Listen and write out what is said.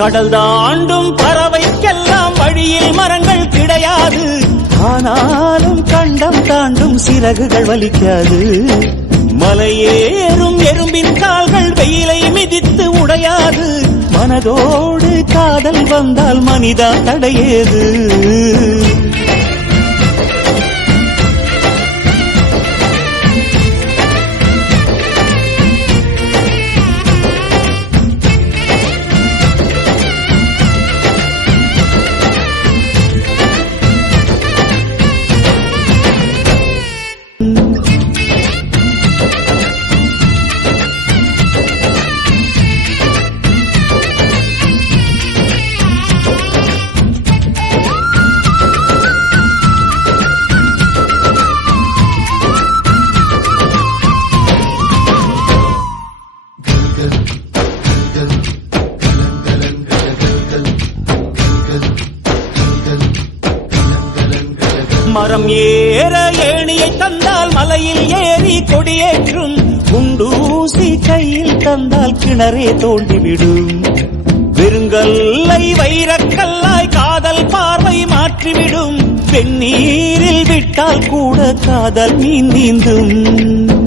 கடல் தாண்டும் பறவைக்கெல்லாம் வழியில் மரங்கள் கிடையாது. ஆனாலும் கண்டம் தாண்டும் சிறகுகள் வலிக்காது. மலையேறும் எறும்பின் கால்கள் வெயிலை மிதித்து உடையாது. மனதோடு காதல் வந்தால் மனிதா தடையேது. மரம் ஏற ஏணியை தந்தால் மலையில் ஏறி கொடியேற்றும். குண்டூசி கையில் தந்தால் கிணறே தோண்டிவிடும். வெறுங்கல்லை வைரக்கல்லாய் காதல் பார்வை மாற்றிவிடும். வெந்நீரில் விட்டால் கூட காதல் நீந்தும்.